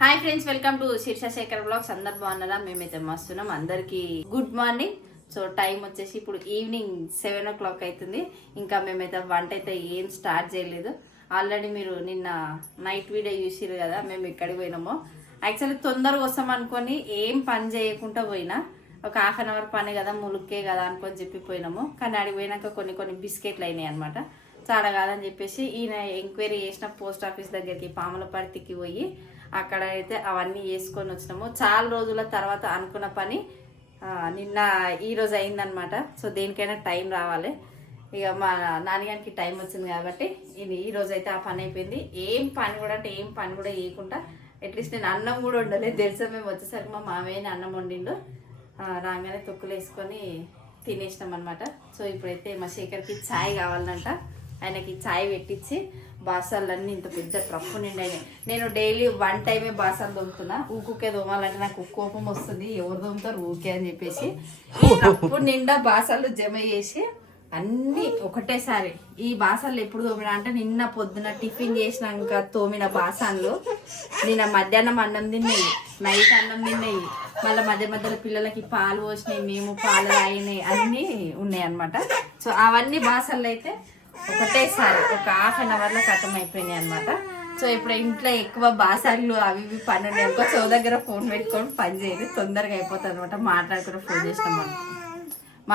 Hi friends, welcome to Sheersha Shekhar blogs. అందరు బాగున్నారా? మేమైతే మస్తున్నాం. అందరికి గుడ్ మార్నింగ్. సో టైం వచ్చేసి ఇప్పుడు ఈవినింగ్ 7 o'clock అవుతుంది. ఇంకా మేమైతే వంట అయితే ఏం స్టార్ట్ చేయలేదు. ఆల్రెడీ మీరు నిన్న నైట్ వీడియో చూసిరు కదా, మేము ఎక్కడికి పోయినామో. యాక్చువల్లీ తొందరగా వస్తాం అనుకొని ఏం పని చేయకుండా పోయినా, ఒక ½ an hour పని కదా, ములుక్కే కదా అనుకొని చెప్పి పోయినాము. కానీ అడిగి పోయినాక కొన్ని బిస్కెట్లు అయినాయి అనమాట. చాడ కాదని చెప్పేసి ఈయన ఎంక్వైరీ చేసిన పోస్ట్ ఆఫీస్ దగ్గరికి పాములపర్తికి పోయి అక్కడ అయితే అవన్నీ వేసుకొని వచ్చినాము. చాలా రోజుల తర్వాత అనుకున్న పని నిన్న ఈ రోజు అయిందనమాట. సో దేనికైనా టైం రావాలి. ఇక మా నాన్నగారికి టైం వచ్చింది కాబట్టి ఈ రోజు అయితే ఆ పని అయిపోయింది. ఏం పని కూడా వేయకుండా అట్లీస్ట్ నేను అన్నం కూడా వండలేదు. తెలుసా, మేము వచ్చేసరికి మా మామయ్యని అన్నం వండిండు. రాగానే తొక్కులు వేసుకొని తినేసినాం అనమాట. సో ఇప్పుడైతే మా శేఖర్కి ఛాయ్ కావాలంట. ఆయనకి ఛాయ్ పెట్టించి బాసాలన్నీ ఇంత పెద్ద ట్రప్పు నిండాయి. నేను డైలీ 1 టైమే బాసాలు దొంగతున్నా. ఊకే దోమాలంటే నాకు కోపం వస్తుంది. ఎవరు దొంగతారు ఊకే అని చెప్పేసి ఈ ట్రప్పు నిండా బాసాలు జమ చేసి అన్ని ఒకటేసారి. ఈ బాసాలు ఎప్పుడు తోమినా అంటే నిన్న పొద్దున టిఫిన్ చేసినాక తోమిన బాసాన్లు నిన్న మధ్యాహ్నం అన్నం తిన్నాయి, నైట్ అన్నం తిన్నాయి, మళ్ళీ మధ్యలో పిల్లలకి పాలు పోసినాయి, మేము పాలు తాగినాయి, అన్నీ ఉన్నాయి అనమాట. సో అవన్నీ బాసాలు అయితే ఒకటేసారి ఒక ½ an hour ఖతం అయిపోయినాయి అనమాట. సో ఇప్పుడు ఇంట్లో ఎక్కువ బాసాలు అవి ఇవి పని ఉండే అనుకో, చో దగ్గర ఫోన్ పెట్టుకొని పని చేయదు, తొందరగా అయిపోతుంది అనమాట. మాట్లాడుకుంటూ ఫోన్ చేసినాం అనుకో,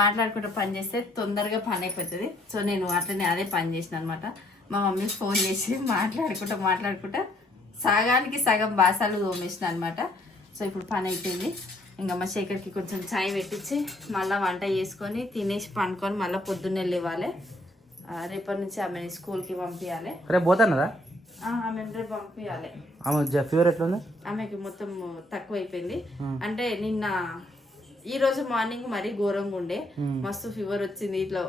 మాట్లాడుకుంటూ పని చేస్తే తొందరగా పని అయిపోతుంది. సో నేను అట్లనే అదే పని చేసిన అనమాట. మా మమ్మీ ఫోన్ చేసి మాట్లాడుకుంటా సగానికి సగం బాసాలు తోమేసిన అనమాట. సో ఇప్పుడు పని అయిపోయింది. ఇంకా మా శేఖర్కి కొంచెం ఛాయ్ పెట్టించి మళ్ళీ వంట చేసుకొని తినేసి పండుకొని మళ్ళీ పొద్దున్నే లేవాలి. రేపటి నుంచి ఆమె స్కూల్కి పంపించాలి. రేపు పోతానదా? ఆమె రేపు పంపించాలి. ఫీవర్ ఎట్లా ఉంది ఆమెకి? మొత్తం తక్కువ అయిపోయింది. అంటే నిన్న ఈ రోజు మార్నింగ్ మరీ ఘోరంగా ఉండే, మస్తు ఫీవర్ వచ్చింది. ఇట్లా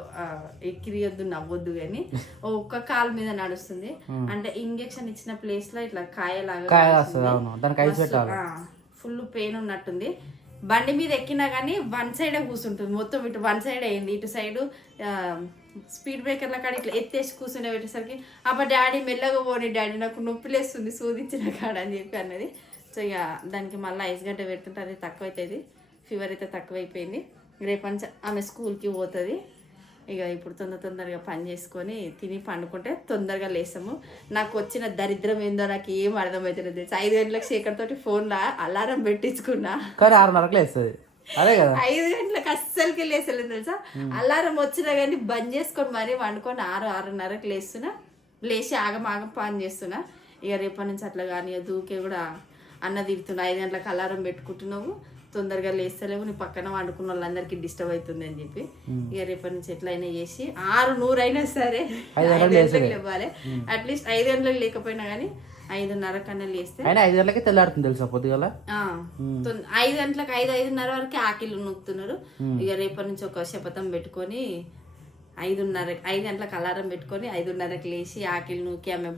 ఎక్కిరియొద్దు నవ్వొద్దు కానీ ఒక్క కాలు మీద నడుస్తుంది. అంటే ఇంజెక్షన్ ఇచ్చిన ప్లేస్ లో ఇట్లా కాయలాగా ఫుల్ పెయిన్ ఉన్నట్టుంది. బండి మీద ఎక్కినా కానీ 1 side కూర్చుంటుంది. మొత్తం ఇటు 1 side అయింది. ఇటు సైడు స్పీడ్ బ్రేకర్ల కాడ ఇట్లా ఎత్తేసి కూర్చునే పెట్టేసరికి అప్పుడు డాడీ మెల్లగా పోనీ డాడీ నాకు నొప్పి లేస్తుంది సూదించిన కాడ అని చెప్పి అన్నది. సో ఇక దానికి మళ్ళీ ఐస్ గడ్డ పెడుతుంటే అది తక్కువ అవుతుంది. ఫీవర్ అయితే తక్కువ అయిపోయింది. రేపటి నుంచి ఆమె స్కూల్కి పోతుంది. ఇక ఇప్పుడు తొందరగా పని చేసుకొని తిని పండుకుంటే తొందరగా లేస్తాము. నాకు వచ్చిన దరిద్రం ఏందో నాకు ఏం అర్థమవుతుంది. 5 గంటలకు శేఖర్ తోటి ఫోన్లో అలారం పెట్టించుకున్నా, 6:30కి లేస్తుంది. అదే కదా, 5 గంటలకు అస్సలకి లేసలేదు తెలుసా. అలారం వచ్చినా కానీ బంద్ చేసుకొని మరీ వండుకొని 6:30కి లేస్తున్నా. లేచి ఆగం పని చేస్తున్నా. ఇక రేపటి నుంచి అట్లా కానీ దూకే కూడా అన్న తిరుగుతున్నా. 5 గంటలకు అలారం పెట్టుకుంటున్నావు, తొందరగా లేస్తలేవు, నీ పక్కన వండుకున్న వాళ్ళందరికీ డిస్టర్బ్ అవుతుంది అని చెప్పి ఇక రేపటి నుంచి ఎట్లయినా చేసి 6:100 అయినా సరే 5 గంటలకు లేవాలి. అట్లీస్ట్ 5 గంటలకు లేకపోయినా కానీ 5:30 కన్నా లేస్తే 5 గంటలకి తెల్లారుతుంది తెలుసా పొద్దుగల. 5 గంటలకు 5:05 వరకు ఆకిళ్ళు నొక్కుతున్నారు. ఇక రేపటి నుంచి ఒక శపథం పెట్టుకొని 5 గంటలకు అలారం పెట్టుకొని 5:30కి లేచి ఆకిళ్ళు నూకి ఆమె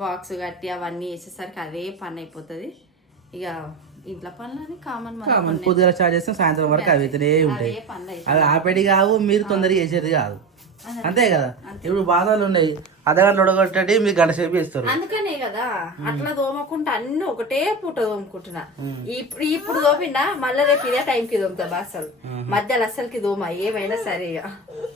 బాక్స్ కట్టి అవన్నీ వేసేసరికి అదే పని అయిపోతుంది. ఇక ఇంట్లో పనులని కామన్. పొద్దుగా స్టార్ట్ చేస్తే సాయంత్రం వరకు అవి అయితేనే ఉంటాయి. అవి ఆపేటి కావు, మీరు తొందరగా చేసేది కాదు, అంతే కదా. ఇప్పుడు బాధలు ఉన్నాయి, అర్ధగంట ఉడగొట్టండి, మీరు గంట సేపు చేస్తారు. అందుకనే కదా అట్లా తోమకుంటా అన్ని ఒకటే పూట తోముకుంటున్నా. ఇప్పుడు తోమినా మళ్ళీ రేపు ఇదే టైంకి తోముతా బాసలు. మధ్యలో అస్సలకి తోమ ఏమైనా సరే.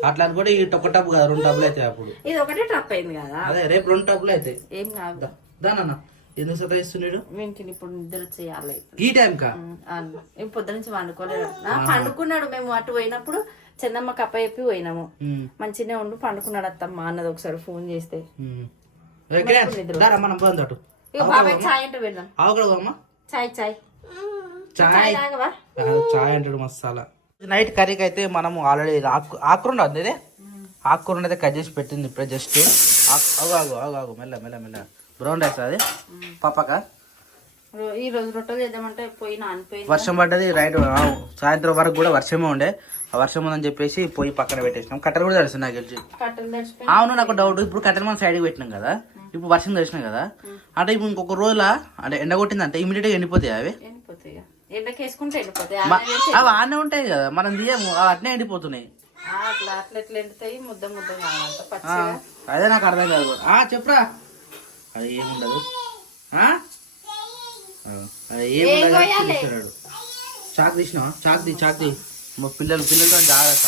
అట్లా అనుకుంటే ఈ ఒక టప్ కదా, 2 టప్పులు అయితే అప్పుడు ఇది ఒకటే టప్ అయింది కదా. అదే రేపు 2 టప్పులు అయితే ఏం కాదు. దానన్నా ఎందుకు సతాయిస్తున్నాడు? వెంటనే ఇప్పుడు నిద్ర చేయాలి ఈ టైం కా. పొద్దు నుంచి వండుకోలేదు. పండుకున్నాడు. మేము అటు పోయినప్పుడు చందమ్మ కప్ప చెప్పి పోయినాము. మంచిగా ఉండు పండుకున్నాడు అత్తమ్మ అన్నది ఒకసారి ఫోన్ చేస్తే. బాబాయ్ ఛాయ్ అంటే పెడదాం. ఛాయ్ ఛాయ్ ఛాయ్ ఛాయ్ అంటాడు మసాలా. నైట్ కర్రీకి అయితే మనము ఆల్రెడీ ఆకుకూర ఉంది. ఆకుకూర అయితే కట్ చేసి పెట్టింది ఇప్పుడే. జస్ట్ ఆగు మెల్ల బ్రౌన్ రైస్ అది పప్పక. ఈ రోజు రొట్టెలు చేద్దామంటే పోయినా అనిపోయింది. వర్షం పడ్డది రైట్. సాయంత్రం వరకు కూడా వర్షమే ఉండే. ఆ వర్షం ఉందని చెప్పేసి పోయి పక్కన పెట్టేసినాం. కట్టెలు కూడా తెలిసి నాకు తెలిసి. అవును, నాకు డౌట్. ఇప్పుడు కట్టెలు మనం సైడ్కి పెట్టినాం కదా, ఇప్పుడు వర్షం తెలిసినాం కదా, అంటే ఇప్పుడు ఇంకొక రోజులా అంటే ఎండ కొట్టిందంటే ఇమీడియట్ గా ఎండిపోతాయి. అవి అవి ఆనే ఉంటాయి కదా, మనం తీయము, అవి అట్నే ఎండిపోతున్నాయి. అదే నాకు అర్థం కాదు. చెప్పురా. అది ఏముండదు. చాక్ తీసినా చాక్ తీ మా పిల్లలతో జాగ్రత్త.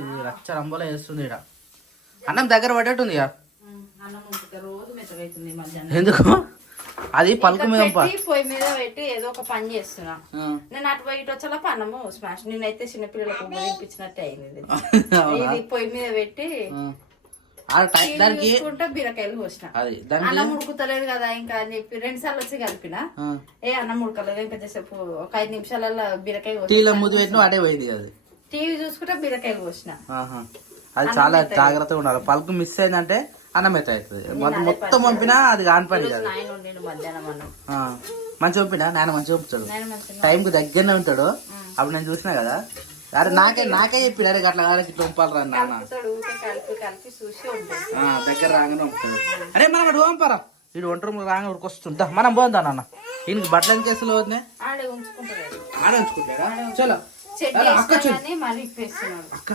ఇది రచ్చ రంబోలా వేస్తుంది ఇక్కడ. అన్నం దగ్గర పడ్డట్టుంది ఇక. ఎందుకు అది పలుకు మీద పొయ్యి మీద పెట్టి ఏదో ఒక పని చేస్తున్నా. నేను అటు పోయి ఇటు వచ్చేలా అన్నము స్మాష్. నేనైతే చిన్నపిల్లలకు తినిపించినట్టే అయింది. ఇది పొయ్యి మీద పెట్టి బీరకాయలు పోసిన. అన్నం ఉడుకుతలేదు కదా ఇంకా అని చెప్పి 2 సార్లు వచ్చి కలిపిన. అన్నం ఉడకలేదు ఇంకా సేపు ఒక 5 నిమిషాలలో బీరకాయ అటే పోయింది కదా. టీవీ చూసుకుంటే బీరకాయలు పోసిన. అది చాలా జాగ్రత్తగా ఉండాలి. పలుకు మిస్ అయిందంటే అన్నం అయితే అవుతుంది. మొత్తం పంపినా అది కాని పని కదా. మంచిగా పంపినా నాయన మంచిగా పంపుతాడు. టైం కు దగ్గరనే ఉంటాడు. అప్పుడు నేను చూసినా కదా. అరే నాకే చెప్పి అరే అట్లా ఇట్లా పంపాలరా నాన్న. దగ్గర రాగానే పంపుతాడు. అరే మనం అటు పంపారా వీడు ఒంటి రూమ్ రాగానే ఉరికొస్తుంటా. మనం పోందా నాన్న. ఈయనకి బట్టల కేసులు అవుతున్నాయి. ఆడే ఉంచుకుంటాడా. చలో అక్క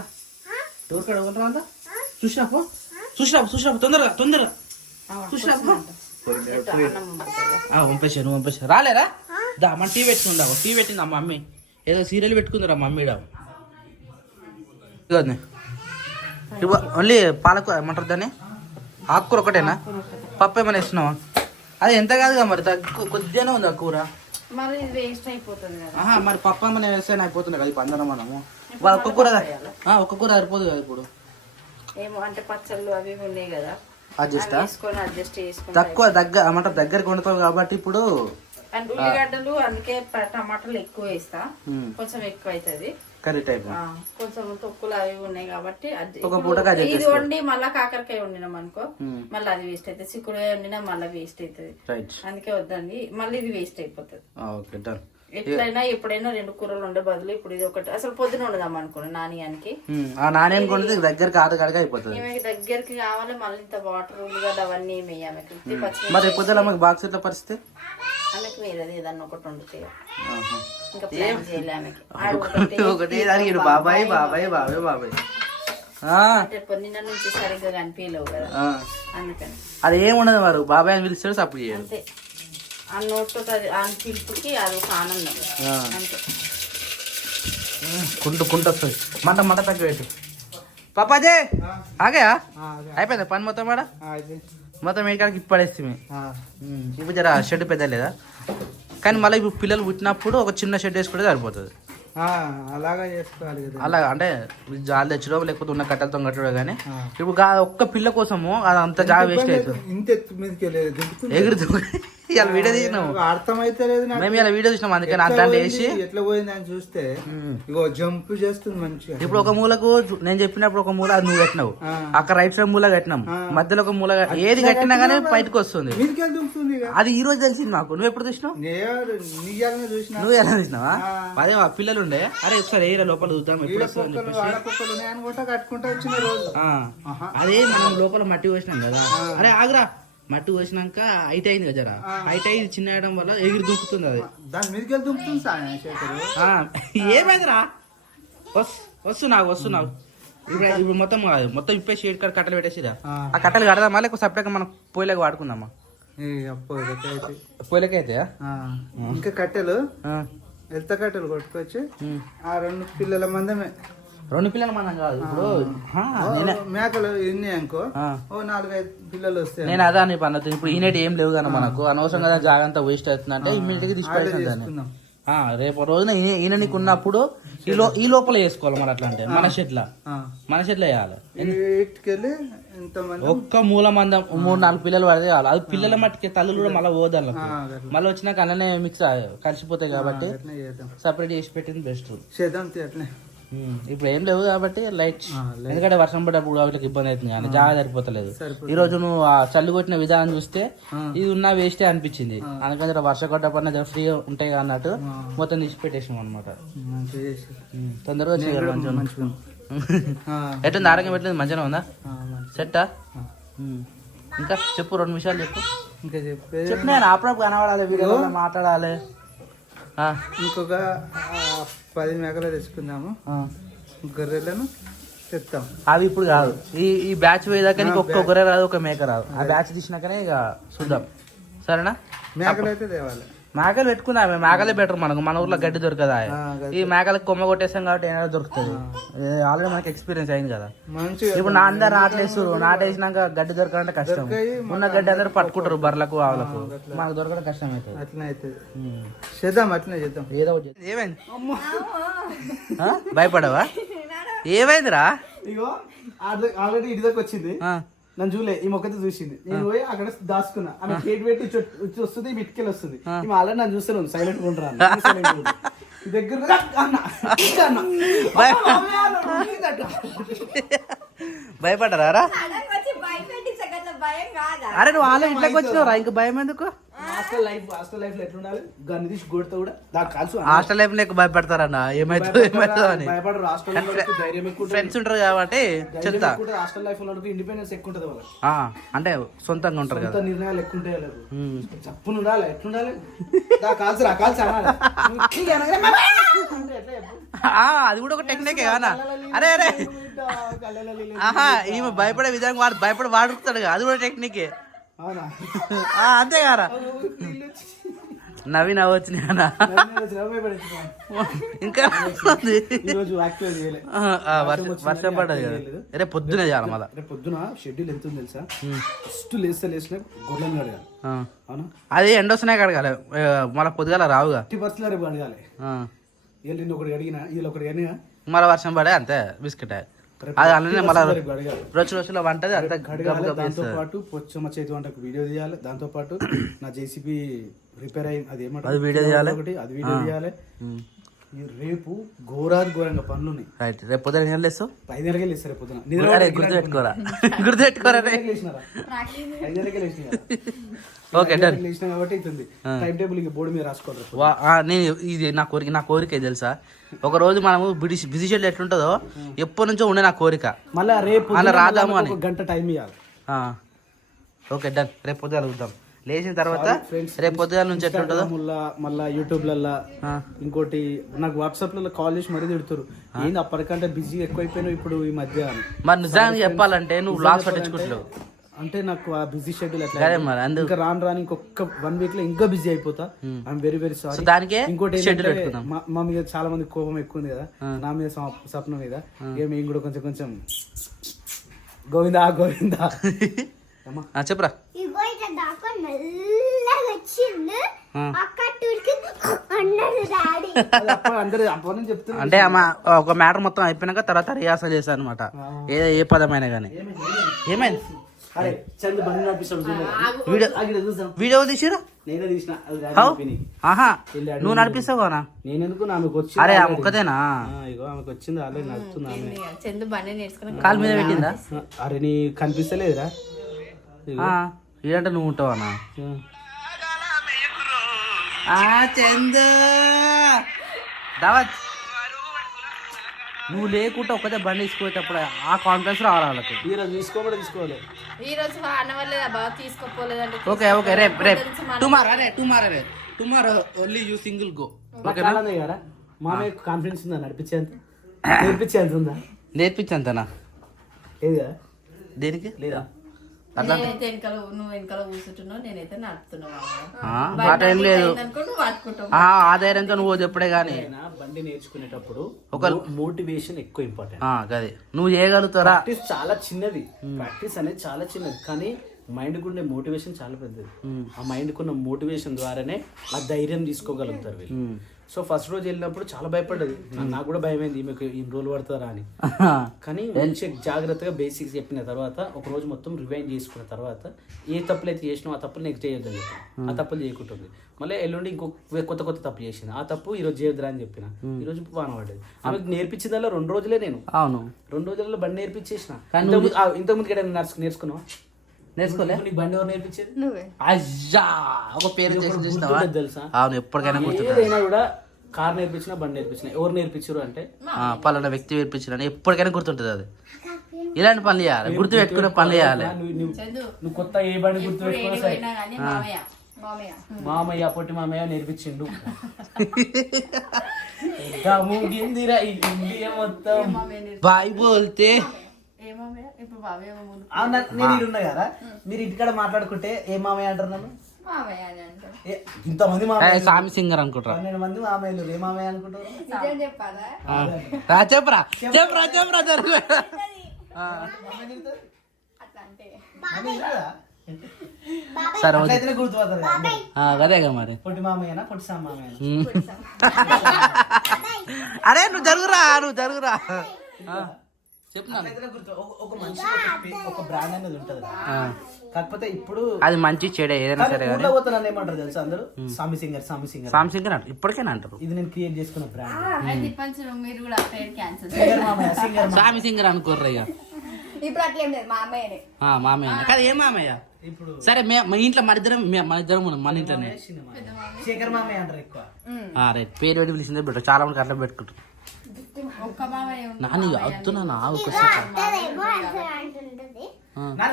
డోర్ కాడ ఉంటా. చూసినా తొందరగా చూసినా పంపేసా రాలేరా. దా మన టీ పెట్టుకుందా. టీ పెట్టింది అమ్మ మమ్మీ. ఏదో సీరియల్ పెట్టుకుందిరా మమ్మీ. ఓన్లీ పాలకూర ఏమంటారు దాన్ని, ఆకుకూర ఒకటేనా? పప్పు ఏమైనా ఇస్తున్నావా? అది ఎంత కాదుగా మరి కొద్దిగానే ఉంది ఆ కూర. మరి పప్పు ఏమైనా వేస్తే అయిపోతుంది కదా. ఇప్పుడు అందరం మనము ఒక్క కూర సరిపోదు కదా ఇప్పుడు. ఏమో అంటే పచ్చళ్ళు అవి ఉన్నాయి కదా, అడ్జస్ట్ చేసుకొని తక్కువ దగ్గరికి వండుతావు కాబట్టి ఇప్పుడు. అండ్ ఉల్లిగడ్డలు అందుకే టమాటాలు ఎక్కువ వేస్తా, కొంచెం ఎక్కువ అవుతుంది కర్రీ టైప్. కొంచెం తొక్కులు అవి ఉన్నాయి కాబట్టి ఒక పూటగా ఇది వండి మళ్ళా కాకరకాయ వండినాం అనుకో మళ్ళీ అది వేస్ట్ అవుతుంది. చిక్కుడుకాయ వండినా మళ్ళీ వేస్ట్ అవుతుంది. అందుకే వద్దండి, మళ్ళీ ఇది వేస్ట్ అయిపోతుంది. ఎట్లయినా ఎప్పుడైనా 2 కూరలు ఉండే బదులు ఇప్పుడు ఇది ఒకటి అసలు పొద్దున వండుదాం అనుకోండి నానియానికి. దగ్గరికి ఆటగాడిగా అయిపోతుంది. దగ్గరికి కావాలి మళ్ళీ ఇంత వాటర్ ఉల్లిగడ్డ అవన్నీ వేయాలి. మరి పొద్దున బాక్స్ ఎట్లా పరిస్థితి ఆమెకి వేరేది ఏదన్నా ఒకటి వండుతాయి. ఇంకా బాబాయ్ నిన్న నుంచి సరిగ్గా కనిపించలేవు కదా అందుకని అది ఏముండదు. మరి బాబాయ్ అని పిలిచాడు సప్పుడు చేయాలి అంతే. ఆ నోట్తో ఆ పిలుపుకి అది ఒక ఆనందం అంతే. కుంటు వస్తుంది. మంట తక్కువ పెట్టి పాపాజే ఆగా అయిపోయింది పని మొత్తం మేడ మొత్తం ఏకాడికి ఇప్పడేస్తే ఇప్పుడు జర షెడ్ పెద్ద లేదా. కానీ మళ్ళీ ఇప్పుడు పిల్లలు పుట్టినప్పుడు ఒక చిన్న షెడ్ వేసుకుంటే సరిపోతుంది. అలాగా చేసుకోవాలి కదా. అలాగా అంటే జాలి తెచ్చడం లేకపోతే ఉన్న కట్టెలతో కట్టడం. కానీ ఇప్పుడు ఒక్క పిల్ల కోసము అది అంత జాగా వేస్ట్ అవుతుంది. ఎగురుతూ ఇలా వీడియో తీసినాము అర్థమైతే మేము ఇలా వీడియో తీసినాం. అందుకని అంతా వేసి ఎట్లా పోయింది అని చూస్తే ఇగో జంప్ చేస్తుంది మంచిగా. ఇప్పుడు ఒక మూలకు నేను చెప్పినప్పుడు ఒక మూల నువ్వు కట్టినావు, అక్కడ రైట్ సైడ్ మూల కట్టినాం, మధ్యలో ఒక మూల ఏది కట్టినా కానీ బయటకు వస్తుంది. అది ఈ రోజు తెలిసింది మాకు. నువ్వు ఎప్పుడు చూసినావు? నువ్వు ఎలా చూసినావా? అదే మా పిల్లలు ఉండే అరే ఒకసారి ఏ లోపల చూద్దాం అదే మనం లోపల మట్టి పోసినాం కదా. అరే ఆగ్రా మట్టి పోసినాక హైట్ అయింది కదా జరా. హైట్ అయింది చిన్న వేయడం వల్ల ఎగిరి దుంకుతుంది. అది దాని మీదకి దుంకుతుంది. ఏమైందిరా వస్తున్నావు ఇప్పుడు మొత్తం ఇప్పే షేడ్ కట్టలు పెట్టేసిరా. ఆ కట్టలు కడదామా లేకపోతే సపరేట్గా మనం పొయ్యిలోకి వాడుకుందామా? పొయ్యిలోకి అయితే ఇంకా కట్టెలు ఎంత కట్టెలు కొట్టుకొచ్చి ఆ 2 పిల్లల మందమే. 2 పిల్లల మందం కాదు ఇప్పుడు మేకలు ఎన్ని అనుకో 4-5 పిల్లలు వస్తాయి. నేను అదే అని పన్నది. ఇప్పుడు ఈనేటి ఏం లేవు కానీ మనకు అనవసరం కదా జాగా అంతా వేస్ట్ అవుతుంది అంటే ఇమ్మీడియట్ గా తీసుకెళ్తాను. రేపు రోజున ఈయన నీకు ఉన్నప్పుడు ఈ లోపల వేసుకోవాలి. మరి అట్లా అంటే మన షెడ్లో వేయాలి. ఒక్క మూల మందం 3-4 పిల్లలు పడితే చాలు. అది పిల్లల మట్టికి తల్లులు కూడా మళ్ళీ పోదాం. మళ్ళీ వచ్చినాక అన్ననే మిక్స్ కలిసిపోతాయి కాబట్టి సపరేట్ చేసి పెట్టింది బెస్ట్. ఇప్పుడు ఏం లేవు కాబట్టి లైట్. ఎందుకంటే వర్షం పడ్డప్పుడు వాటికి ఇబ్బంది అవుతుంది కానీ జాగా సరిపోతలేదు. ఈ రోజు నువ్వు ఆ చల్లు కొట్టిన విధానం చూస్తే ఇది ఉన్న వేస్టే అనిపించింది. అందుకని వర్షం కొట్టపడిన ఫ్రీ ఉంటాయి అన్నట్టు మొత్తం తీసి పెట్టేసాం అనమాట. తొందరగా ఎట్లుంది ఆరోగ్యం ఎట్లేదు? మంచిగా ఉందా? సెట్టా? ఇంకా చెప్పు 2 నిమిషాలు చెప్పు. ఇంకా చెప్పు నేను అప్పుడప్పుడు కనబడాలి, వీడియో మాట్లాడాలి. ఇంకొక 10 మేకలు తెచ్చుకుందాము, గొర్రెలను తెస్తాం. అవి ఇప్పుడు కాదు, ఈ బ్యాచ్ పోయేదాకా ఒక్క గొర్రె రాదు, ఒక మేక రాదు. ఆ బ్యాచ్ తీసినాకనే ఇక చూద్దాం. సరేనా? మేకలు అయితే తేవాలి. మేకలు పెట్టుకుందా మేకలే బెటర్ మనకు మన ఊర్లో గడ్డి దొరకదా గడ్డి. ఈ మేకలకు కొమ్మ కొట్టేసాం కాబట్టి ఏమైనా దొరుకుతుంది ఆల్రెడీ మనకి ఎక్స్పీరియన్స్ అయింది కదా మంచిగా ఇప్పుడు నా అందరు నాటేస్తారు నాటేసినాక గడ్డి దొరకాలంటే కష్టం దొరకాయి, ఉన్న గడ్డి అందరూ పట్టుకుంటారు బర్రెలకు ఆవులకు మనకు దొరకడం కష్టం అవుతుంది అట్లనే అవుతుంది చేద్దాం అట్లనే చేద్దాం. ఏదో ఒకటి చేద్దాం. ఏమైంది ఆ? భయపడవా ఏమైందిరా ఇగో ఆల్రెడీ ఇంటి దగ్గర వచ్చింది ఆ. నన్ను చూలే ఈ మొక్కతో చూసింది నేను పోయి అక్కడ దాచుకున్నా ఆమె గేట్ పెట్టి ఇచ్చి వస్తుంది మిట్కెళ్ళి వస్తుంది ఈమె ఆల్రెడీ నన్ను చూస్తాను సైలెంట్ ఉంటారా దగ్గర అన్న, ఇంకా అన్న. భయపడరా అరే నువ్వు వాళ్ళ ఇంట్లోకి వచ్చినావురా ఇంకా భయం ఎందుకు హాస్టల్ లైఫ్ లో ఎట్లుండాలి గన్ను తీసి కొడితే కూడా నాకు కాల్సు హాస్టల్ లైఫ్ నీకు భయపడతారన్న ఏమైతుందో ఏమైతుందో అని భయపడరు. హాస్టల్ ధైర్యం ఎక్కువ ఫ్రెండ్స్ ఉంటారు కాబట్టి చెప్తా హాస్టల్ లైఫ్ లో ఇండిపెండెన్స్ ఎక్కువ ఉంటుంది వాళ్ళకి. అంటే సొంతంగా ఉంటారు సొంత కదా నిర్ణయాలు ఎక్కువ ఉంటాయి వాళ్ళకు. చప్పును ఉండాలి ఎట్లుండాలి కాల్సి అనాలి అంటే ఎట్లా చెప్పు? అది కూడా ఒక టెక్నికే కానా అరే అరే ఆహా ఈమె భయపడే విధంగా వాడు భయపడి వాడుతాడు అది కూడా టెక్నికే అవునా అంతే కారా నవ్వి నవ్వొచ్చినాయి అన్న ఇంకా ఈరోజు యాక్టివ్ చేయలే వర్షం పడ్డది కదా రేపు పొద్దునే చేయాలి మళ్ళా రేపు పొద్దున షెడ్యూల్ ఎంత ఉంది తెలుసా ఫస్ట్ లేచిన గొడ్లను కడగాలి అవునా అది ఎండ వస్తున్నాయి కడగాలి మళ్ళీ పొద్దుగాల రావుగా 50% రేపు కడగాలి వీళ్ళు నిన్ను ఒకటి అడిగినా వీళ్ళు ఒకటి అడిగినా మళ్ళీ వర్షం పడే అంతే బిస్కెట్ అది అలానే మళ్ళీ రేపు కడగాలి రోజులో వంటది అంత కడగాలి. దాంతో పాటు పొచ్చమ్మ చేతి వంటకు వీడియో తీయాలి. దాంతో పాటు నా జేసీబీ రిపేర్ అయింది అది అది వీడియో తీయాలి. ఒకటి అది వీడియో తీయాలి. రేపు ఘోరంగా పనులు ఉన్నాయి. రైట్ రేపు పొద్దున ఏం లేస్తావు 5 లేస్తారు పొద్దున గుర్తుపెట్టుకోరా గుర్తుపెట్టుకోరా లేచినారా 5 లేచినా ఓకే డన్ లేచినా కాబట్టి అవుతుంది టైం టేబుల్ బోర్డు మీద రాసుకోవాలి. నేను ఇది నా కోరిక తెలుసా ఒక రోజు మనము బిజీ షెడ్యూల్ ఎట్లుంటుందో ఎప్పటి నుంచో ఉండే నా కోరిక మళ్ళీ రేపు అలా రాదాము అని గంట టైం ఇవ్వాలి. ఓకే డన్ రేపు పొద్దున కలుగుతాం లేచిన తర్వాత రేపు పొద్దున నుంచి ఎట్లుంటుందో మళ్ళా యూట్యూబ్ లల్లా ఇంకోటి నాకు వాట్సాప్ లలో కాల్ చేసి మరీ తిడుతారు ఏంది అప్పటికంటే బిజీ ఎక్కువైపోయినావు ఇప్పుడు ఈ మధ్య అని. మరి నిజంగా చెప్పాలంటే నువ్వు లాస్ పట్టించుకుంటావు అంటే నాకు ఆ బిజీ షెడ్యూల్ అదే మరి అందుకు ఇంకా రాను ఇంకొక 1 వీక్ లో ఇంకా బిజీ అయిపోతా. I'm very very sorry. దానికే ఇంకోటి షెడ్యూల్ ఏంటంటే పెట్టుకుందాం. మా మీద చాలా మంది కోపం ఎక్కువ ఉంది కదా నా మీద స్వప్నం మీద ఇక మేము కూడా కొంచెం గోవిందా చెప్పరా అందరూ అప్పటి నుంచి చెప్తున్నారు. అంటే ఒక మ్యాటర్ మొత్తం అయిపోయినాక తర్వాత రిహార్సల్ చేశాను అనమాట ఏ పదమైనా కానీ ఏమైంది అరే చంద్ర బండి నడిపిస్తాడు వీడియో తీసిరా నేనే తీసిన ఆహా నువ్వు నడిపిస్తావు కదా నేనెందుకు ఆమెకు వచ్చి అరే ఆ ముక్కదేనా ఇగో ఆమెకు వచ్చింది ఆల్రెడీ నడుస్తుంది ఆమె చందు బండి నేర్చుకుని కాలు మీద పెట్టిందా అరే నీ కనిపిస్తలేదురా ఇదంటే నువ్వు ఉంటావా చందు దావత్ నువ్వు లేకుంటే ఒక్కటే బండి తీసుకుపోయేటప్పుడు ఆ కాన్ఫిడెన్స్ రావాలి వాళ్ళకి ఈరోజు తీసుకోవాలి ఈ రోజు అనవలేదా బాగా తీసుకోపోలేదంటే ఓకే రేపు tomorrow only you single go ఓకేనా కదా మామయ్య కాన్ఫిడెన్స్ ఉందా నేర్పించేంత ఉందా నేర్పించంతనా ఏదా దేనికి లేదా నేనైతే నువ్వు వెనకాల కూర్చుంటున్నావు నేనైతే నడుపుతున్నావు ఆ టైం లేదు నువ్వు పట్టుకుంటావు ఆ ధైర్యంతో నువ్వు చెప్పుడే గానీ బండి నేర్చుకునేటప్పుడు ఒక మోటివేషన్ ఎక్కువ ఇంపార్టెంట్. గది నువ్వు చేయగలుగుతారా ప్రాక్టీస్ చాలా చిన్నది ప్రాక్టీస్ అనేది చాలా చిన్నది కానీ మైండ్ కు ఉండే మోటివేషన్ చాలా పెద్దది. ఆ మైండ్ కున్న మోటివేషన్ ద్వారానే ఆ ధైర్యం తీసుకోగలుగుతారు వీళ్ళు. సో ఫస్ట్ రోజు వెళ్ళినప్పుడు చాలా భయపడ్డది నాకు కూడా భయమైంది ఈమెకు ఇన్ని రోజులు పడతారా అని. కానీ మంచి జాగ్రత్తగా బేసిక్స్ చెప్పిన తర్వాత ఒక రోజు మొత్తం రివైండ్ చేసుకున్న తర్వాత ఏ తప్పులు అయితే చేసినావు ఆ తప్పులు నెక్స్ట్ చేయొద్దని చెప్పిన ఆ తప్పులు చేయకుంటుంది. మళ్ళీ ఎల్లుండి ఇంకొక కొత్త తప్పు చేసింది ఆ తప్పు ఈ రోజు చేయొద్దురా అని చెప్పిన ఈ రోజు బాగా పడ్డది. ఆమెకు నేర్పించిందల్లా 2 రోజులే నేను 2 రోజులలో బండి నేర్పించేసిన. ఇంతకుముందు నేర్చుకున్నావా నేర్చుకోలే నీకు బండి ఎవరు నేర్పించేది నువ్వే అయ్యా ఒక పేరు తెలుసా అవును ఎప్పటికైనా ఏదైనా కూడా కార్ నేర్పించినా బండి నేర్పించిన ఎవరు నేర్పించారు అంటే పలానా వ్యక్తి నేర్పించిన ఎప్పటికైనా గుర్తుంటుంది అది. ఇలాంటి పనులు చేయాలి గుర్తు పెట్టుకునే పనులు చేయాలి. నువ్వు కొత్త ఏ బండి గుర్తు పెట్టుకున్నా సరే మామయ్య పొట్టి మామయ్య నేర్పించిండు. బాయ్ బోల్తే నేను ఉన్నా కదా మీరు ఇంటికాడ మాట్లాడుకుంటే ఏ మామయ్య అంటారు నన్ను మామయ్య అని అంటారు. ఇంతమంది సామి సింగర్ అనుకుంటారా 12 మంది మామయ్యలు ఏ మామయ్య అనుకుంటారు? నిజం చెప్పాలా? చెప్పరా చెప్పరా చెప్పరా జరుగు అట్లా అంటే సరే అట్లయితేనే గుర్తుపడతారు కదా. అదేగా మరి పొట్టి మామయ్యనా పొట్టి సామ మామయ్యనా? అరే నువ్వు జరుగురా చెప్తున్నా అట్లయితేనే ఒక మనిషి ఒక బ్రాండ్ అనేది ఉంటది. కాకపోతే ఇప్పుడు అది మంచి చెడే ఏదైనా సరే ఊళ్ళో పోతే నన్ను ఏమంటారు తెలుసా అందరూ? సామి సింగర్ సామ్ సింగర్ అంటారు ఇప్పటికైనా అంటారు. ఇది నేను క్రియేట్ చేసుకున్న బ్రాండ్. అయితే ఇప్పటి మీరు కూడా పేరు క్యాన్సిల్ సింగర్ మామయ్య సింగర్ సామి సింగర్ అనుకోర్రా ఇక ఇప్పుడు అట్లేం లేదు, మామయ్యనే. మామయ్య కదా ఏ మామయ్య ఇప్పుడు సరే మా ఇంట్లో మన ఇద్దరం ఉన్నాం మన ఇంట్లోనే శేఖర్ మామయ్య అంటారు ఎక్కువ. రైట్ పేరు పెట్టి పిలిచిందే బెటర్ చాలా మంది అట్లా పెట్టుకుంటారు. ఒక్క మామయ్య నాని అవుతున్నా నా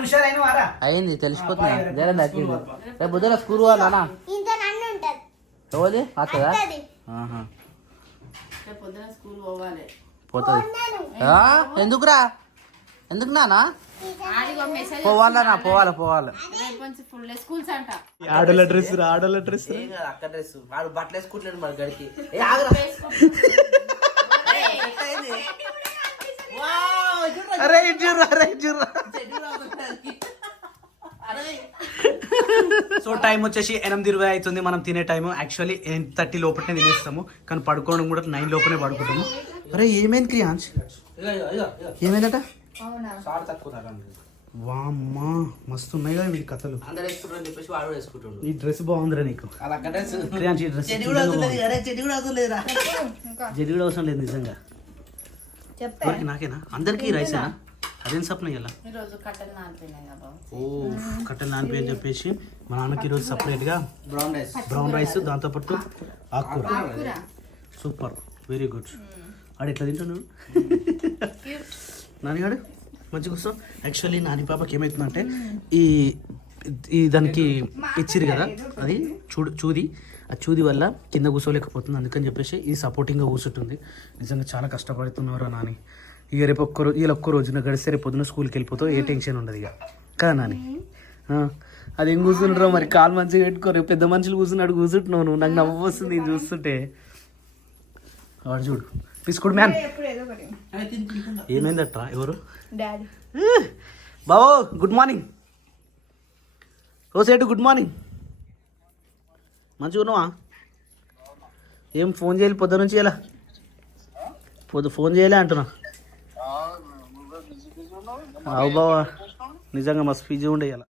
హుషారైన వారా అయింది తెలిసిపోతున్నా జర నచ్చింది రేపు బుద్ధుల స్కూల్ పోవాలా రోజు వస్తుందా రేపు పొద్దున స్కూల్ పోవాలి. పోతుంది ఎందుకురా ఎందుకు నానా ఆడిగో మెసేజ్ పోవాలి రేపు నుంచి ఫుల్ డే స్కూల్స్ అంట. ఆడోళ్ళ డ్రెస్ ఆడోళ్ళ డ్రెస్ అక్క డ్రెస్ వాడు బట్టలు వేసుకుంటాడు మరి గడికి సో టైం వచ్చేసి 8:20 అవుతుంది. మనం తినే టైం యాక్చువల్లీ 8:30 లోపలనే తినేస్తాము, కానీ పడుకోవడం కూడా 9 లోపలనే పడుకుంటాము. అరే ఏమైంది క్రియాంశ్? ఏమైందట? వామ్మా మస్తు ఉన్నాయి కదా ఈ కథలు. అందరు వేసుకుంటారు చెప్పేసి వాడు వేసుకుంటాడు. ఈ డ్రెస్ బాగుందిరా నీకు. అలా అక్క డ్రెస్ క్రియాంశ్ ఈ డ్రెస్ చెడి కూడా అవసరం లేదురా జడి కూడా అవసరం లేదు నిజంగా. చెప్పే ఎవరికి నాకేనా? అందరికీ రైసేనా? అదేం సప్న ఇలా ఈరోజు కట్టెలు నానిపోయినాయి కదా. ఓ కట్టెలు నానిపి అని చెప్పేసి మా నాన్నకి ఈరోజు సపరేట్గా బ్రౌన్ రైస్ దాంతోపాటు ఆకుకూర. Super very good. ఆడు ఎట్లా తింటున్నాడు నానిగాడు మంచిగా వస్తాం. యాక్చువల్లీ నాని పాపకి ఏమవుతుందంటే ఈ దానికి ఇచ్చిరు కదా అది చూది ఆ చూది వల్ల కింద కూర్చోలేకపోతుంది, అందుకని చెప్పేసి ఇది సపోర్టింగ్గా కూర్చుంటుంది. నిజంగా చాలా కష్టపడుతున్నారు నాని. ఇక రేపు ఒక్క రోజున గడిస్తే రేపు పొద్దున స్కూల్కి వెళ్ళిపోతావు, ఏ టెన్షన్ ఉండదు ఇక కదా నాని. అది ఏం కూర్చుంటారో మరి, కాలు మంచిగా పెట్టుకోరు, పెద్ద మనుషులు కూర్చుంటున్నావు నువ్వు. నాకు నవ్వు వస్తుంది నేను చూస్తుంటే. వాడు చూడు తీసుకుడు మ్యాన్. ఏమైందట? ఎవరు? డాడీ. బావో గుడ్ మార్నింగ్. ఓ సేటు గుడ్ మార్నింగ్. మంచిగా ఉన్నావా? ఏం ఫోన్ చేయాలి పొద్దు నుంచి? ఎలా ఫోన్ చేయలే అంటున్నా. అవు బావా నిజంగా మస్తు బిజీ ఉండే ఇలా.